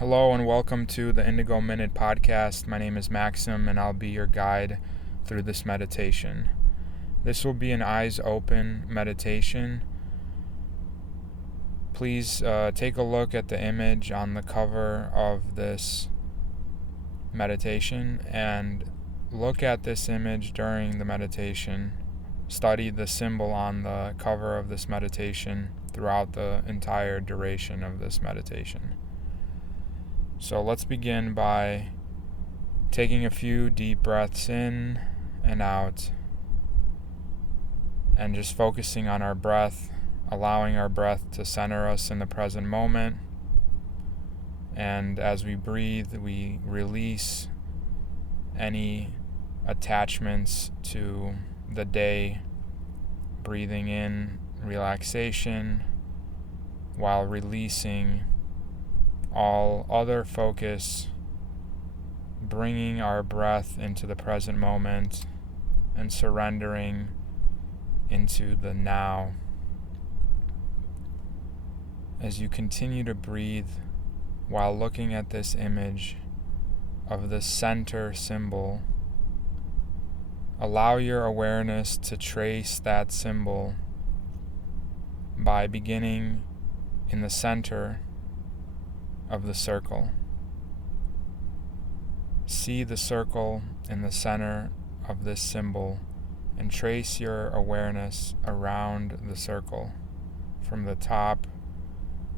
Hello and welcome to the Indigo Minute podcast. My name is Maxim and I'll be your guide through this meditation. This will be an eyes open meditation. Please take a look at the image on the cover of this meditation and look at this image during the meditation. Study the symbol on the cover of this meditation throughout the entire duration of this meditation. So let's begin by taking a few deep breaths in and out and just focusing on our breath, allowing our breath to center us in the present moment. And as we breathe, we release any attachments to the day, breathing in relaxation while releasing all other focus, bringing our breath into the present moment and surrendering into the now. As you continue to breathe while looking at this image of the center symbol, allow your awareness to trace that symbol by beginning in the center of the circle. See the circle in the center of this symbol and trace your awareness around the circle from the top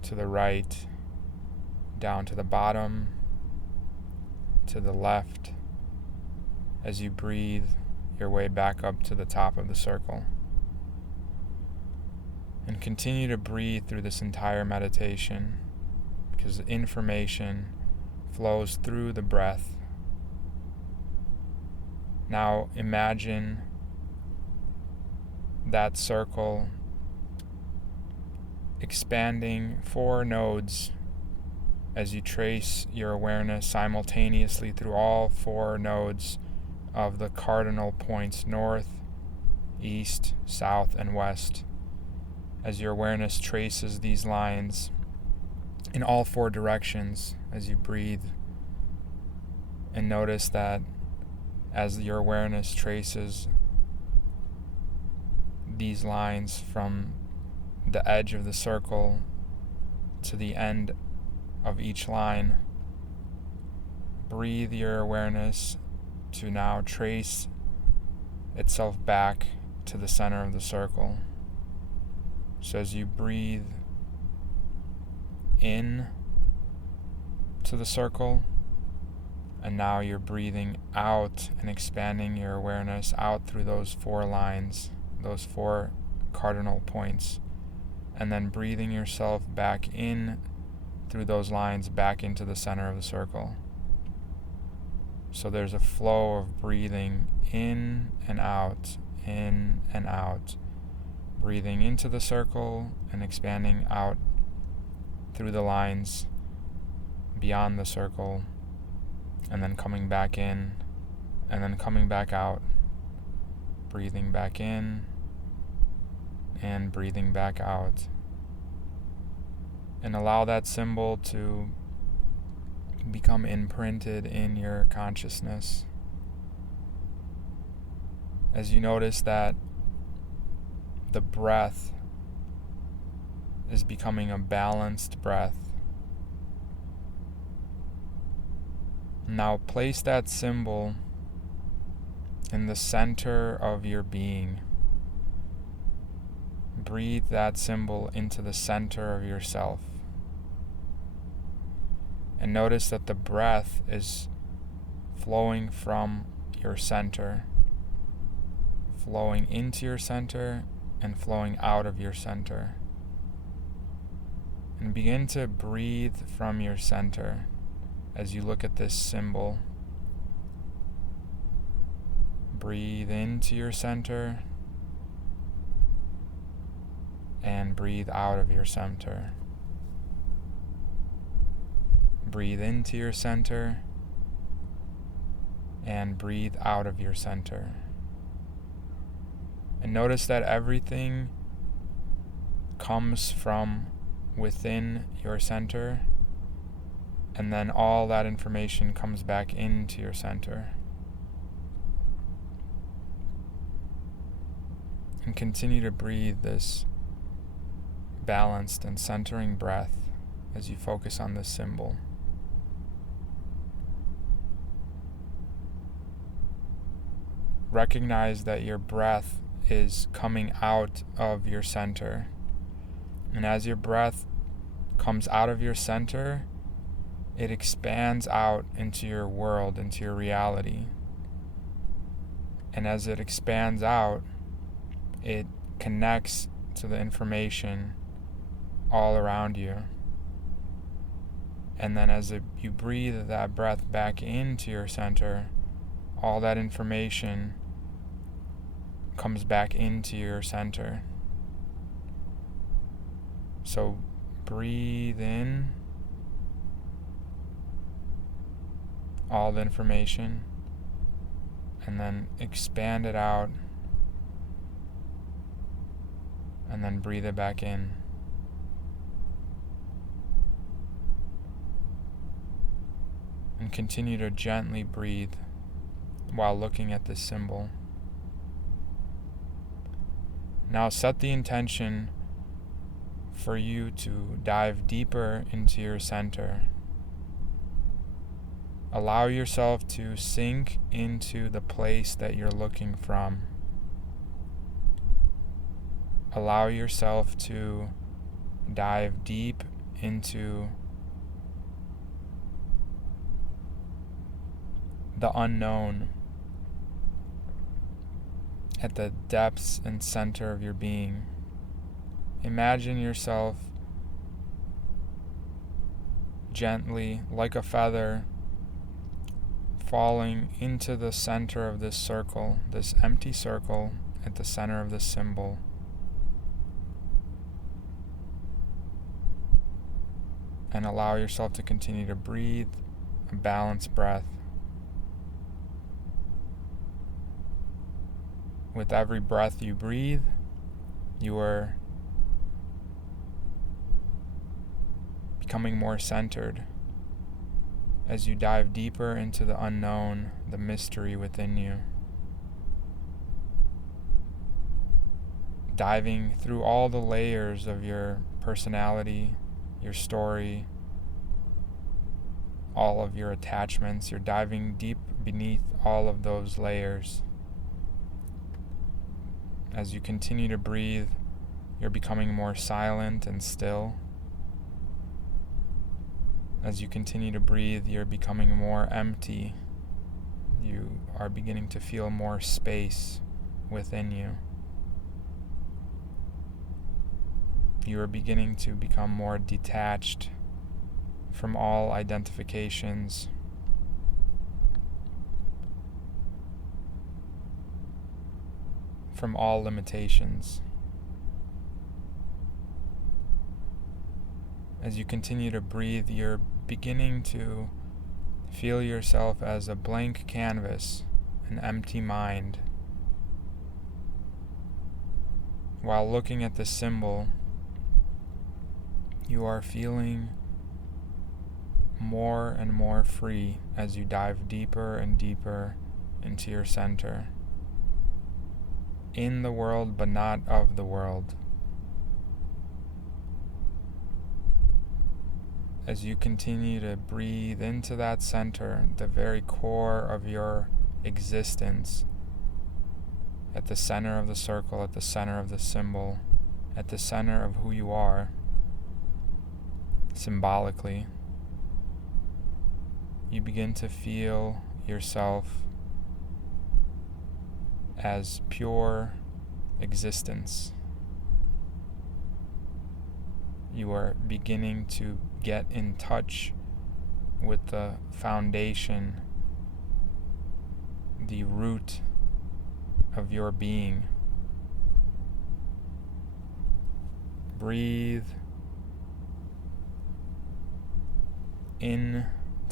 to the right, down to the bottom, to the left, as you breathe your way back up to the top of the circle. And continue to breathe through this entire meditation, because information flows through the breath. Now imagine that circle expanding 4 nodes as you trace your awareness simultaneously through all 4 nodes of the cardinal points north, east, south, and west. As your awareness traces these lines in all 4 directions as you breathe, and notice that as your awareness traces these lines from the edge of the circle to the end of each line, breathe your awareness to now trace itself back to the center of the circle. So as you breathe in to the circle, and now you're breathing out and expanding your awareness out through those 4 lines, those 4 cardinal points, and then breathing yourself back in through those lines back into the center of the circle. So there's a flow of breathing in and out, breathing into the circle and expanding out through the lines beyond the circle, and then coming back in, and then coming back out, breathing back in and breathing back out. And allow that symbol to become imprinted in your consciousness. As you notice that the breath is becoming a balanced breath. Now place that symbol in the center of your being. Breathe that symbol into the center of yourself. And notice that the breath is flowing from your center, flowing into your center and flowing out of your center. And begin to breathe from your center as you look at this symbol. Breathe into your center and breathe out of your center. Breathe into your center and breathe out of your center. And notice that everything comes from within your center And then all that information comes back into your center. And continue to breathe this balanced and centering breath as you focus on this symbol. Recognize that your breath is coming out of your center. And as your breath comes out of your center, it expands out into your world, into your reality. And as it expands out, it connects to the information all around you. And then as you breathe that breath back into your center, all that information comes back into your center. So breathe in all the information and then expand it out and then breathe it back in. And continue to gently breathe while looking at this symbol. Now set the intention for you to dive deeper into your center. Allow yourself to sink into the place that you're looking from. Allow yourself to dive deep into the unknown at the depths and center of your being. Imagine yourself gently, like a feather, falling into the center of this circle, this empty circle at the center of this symbol. And allow yourself to continue to breathe a balanced breath. With every breath you breathe, you are becoming more centered as you dive deeper into the unknown, the mystery within you. Diving through all the layers of your personality, your story, all of your attachments. You're diving deep beneath all of those layers. As you continue to breathe, you're becoming more silent and still. As you continue to breathe, you're becoming more empty. You are beginning to feel more space within you. You are beginning to become more detached from all identifications. From all limitations. As you continue to breathe, you're beginning to feel yourself as a blank canvas, an empty mind. While looking at the symbol, you are feeling more and more free as you dive deeper and deeper into your center. In the world, but not of the world. As you continue to breathe into that center, the very core of your existence, at the center of the circle, at the center of the symbol, at the center of who you are, symbolically, you begin to feel yourself as pure existence. You are beginning to get in touch with the foundation, the root of your being. Breathe into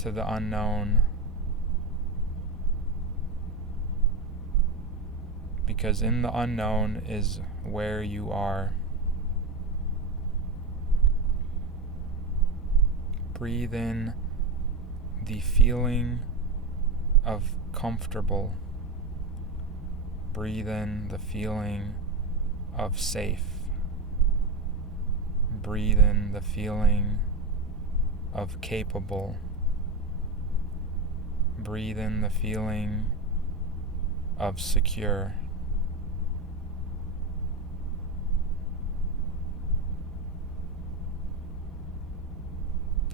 the unknown, because in the unknown is where you are. Breathe in the feeling of comfortable. Breathe in the feeling of safe. Breathe in the feeling of capable. Breathe in the feeling of secure.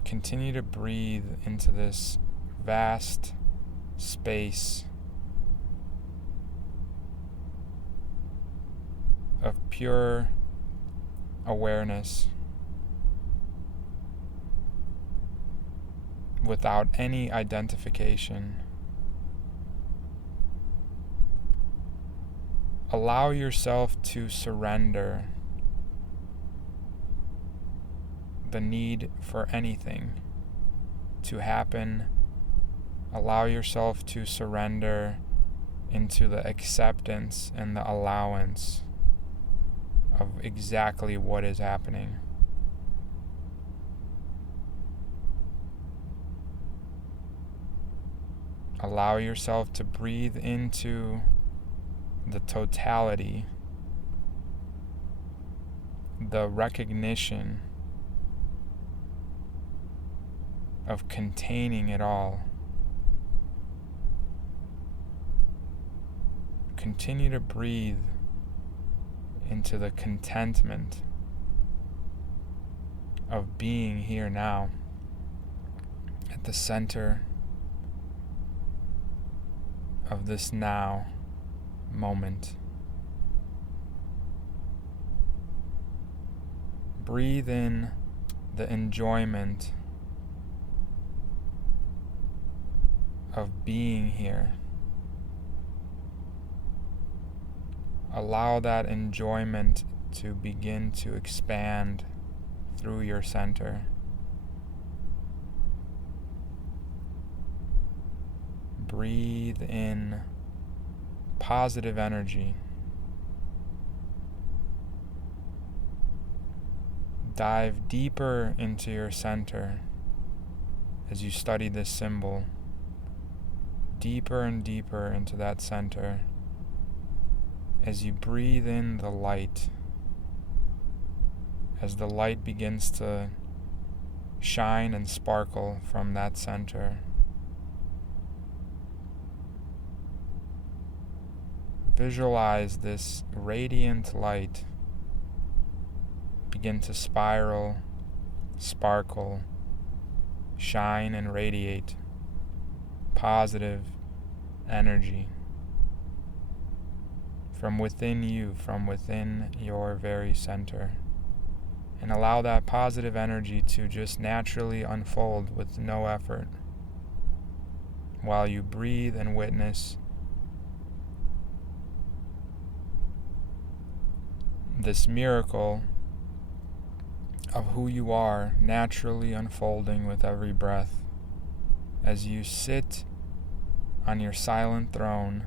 Continue to breathe into this vast space of pure awareness without any identification. Allow yourself to surrender the need for anything to happen. Allow yourself to surrender into the acceptance and the allowance of exactly what is happening. Allow yourself to breathe into the totality, the recognition of containing it all. Continue to breathe into the contentment of being here now, at the center of this now moment. Breathe in the enjoyment of being here. Allow that enjoyment to begin to expand through your center. Breathe in positive energy. Dive deeper into your center as you study this symbol. Deeper and deeper into that center as you breathe in the light, as the light begins to shine and sparkle from that center. Visualize this radiant light begin to spiral, sparkle, shine, and radiate positive energy from within you, from within your very center. And allow that positive energy to just naturally unfold with no effort while you breathe and witness this miracle of who you are naturally unfolding with every breath as you sit on your silent throne,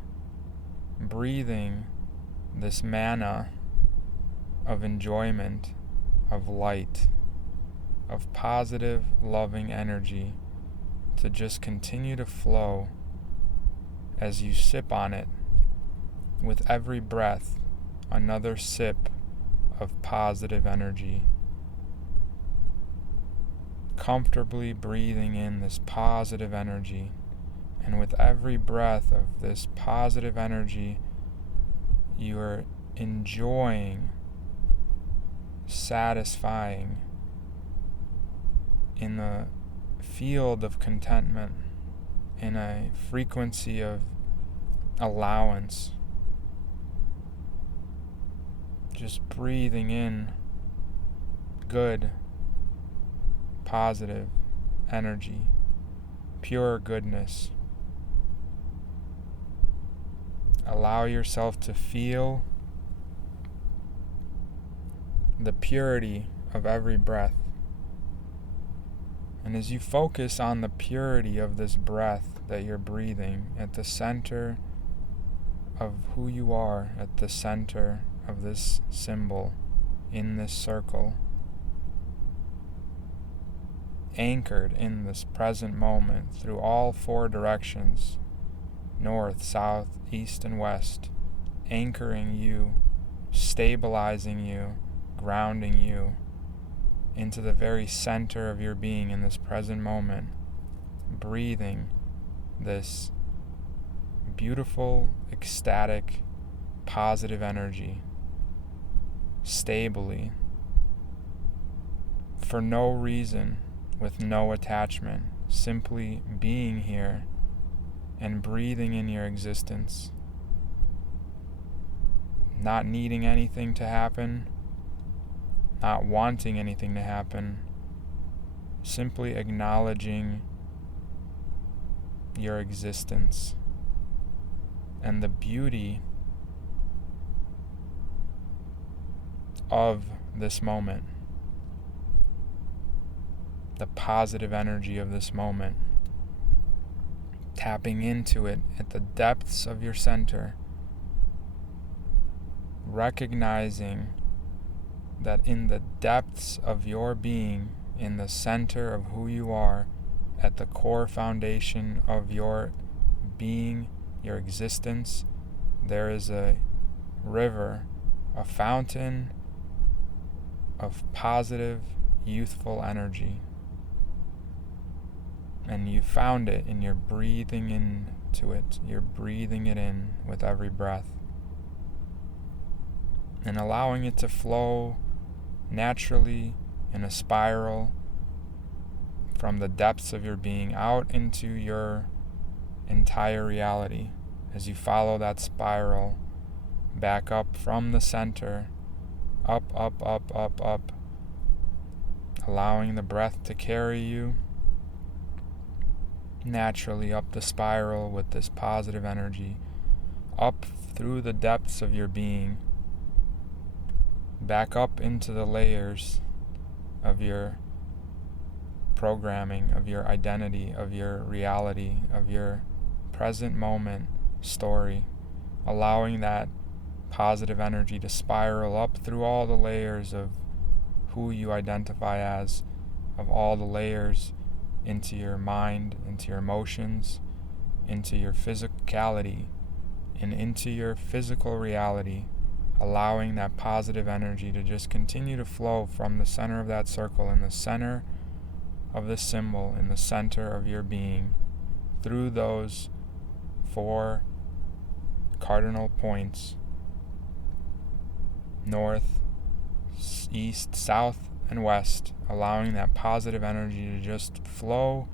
breathing this manna of enjoyment, of light, of positive, loving energy to just continue to flow as you sip on it with every breath, another sip of positive energy. Comfortably breathing in this positive energy, and with every breath of this positive energy, you are enjoying, satisfying in a field of contentment, in a frequency of allowance. Just breathing in good, positive energy, pure goodness. Allow yourself to feel the purity of every breath. And as you focus on the purity of this breath that you're breathing at the center of who you are, at the center of this symbol, in this circle, anchored in this present moment through all four directions, north, south, east, and west, anchoring you, stabilizing you, grounding you into the very center of your being in this present moment, breathing this beautiful, ecstatic, positive energy stably, for no reason, with no attachment, simply being here and breathing in your existence, not needing anything to happen, not wanting anything to happen, simply acknowledging your existence and the beauty of this moment, the positive energy of this moment, tapping into it at the depths of your center, recognizing that in the depths of your being, in the center of who you are, at the core foundation of your being, your existence, there is a river, a fountain of positive, youthful energy. And you found it, and you're breathing into it. You're breathing it in with every breath, and allowing it to flow naturally in a spiral from the depths of your being out into your entire reality as you follow that spiral back up from the center, up, up, up, up, up, allowing the breath to carry you naturally up the spiral with this positive energy, up through the depths of your being, back up into the layers of your programming, of your identity, of your reality, of your present moment story, allowing that positive energy to spiral up through all the layers of who you identify as, of all the layers into your mind, into your emotions, into your physicality, and into your physical reality, allowing that positive energy to just continue to flow from the center of that circle, in the center of the symbol, in the center of your being, through those 4 cardinal points, north, east, south, and west, allowing that positive energy to just flow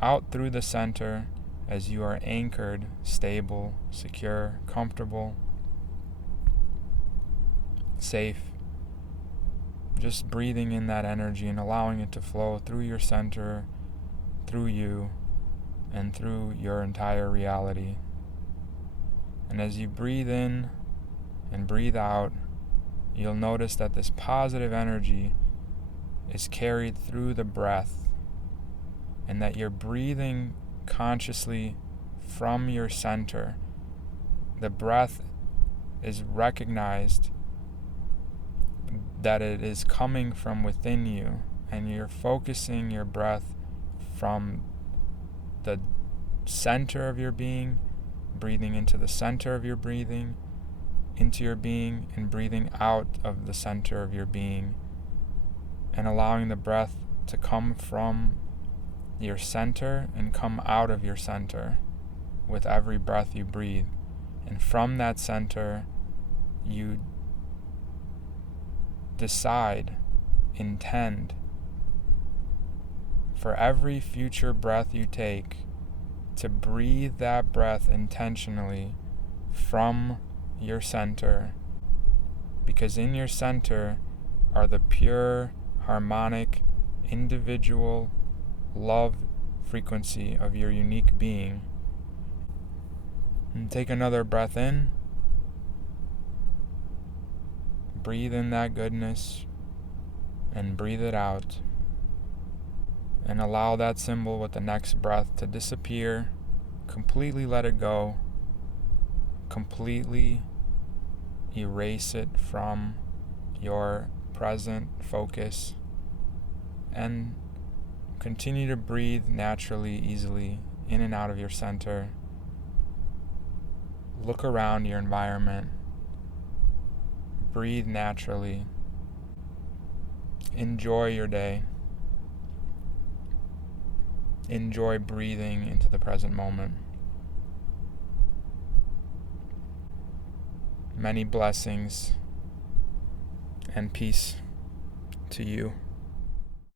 out through the center as you are anchored, stable, secure, comfortable, safe. Just breathing in that energy and allowing it to flow through your center, through you, and through your entire reality. And as you breathe in and breathe out, you'll notice that this positive energy is carried through the breath, and that you're breathing consciously from your center. The breath is recognized that it is coming from within you, and you're focusing your breath from the center of your being, breathing into the center of your breathing, into your being, and breathing out of the center of your being, and allowing the breath to come from your center and come out of your center with every breath you breathe. And from that center, you decide, intend, for every future breath you take, to breathe that breath intentionally from your center, because in your center are the pure, harmonic, individual love frequency of your unique being. And take another breath in. Breathe in that goodness and breathe it out. And allow that symbol with the next breath to disappear. Completely let it go. Completely erase it from your present focus. And continue to breathe naturally, easily, in and out of your center. Look around your environment. Breathe naturally. Enjoy your day. Enjoy breathing into the present moment. Many blessings and peace to you.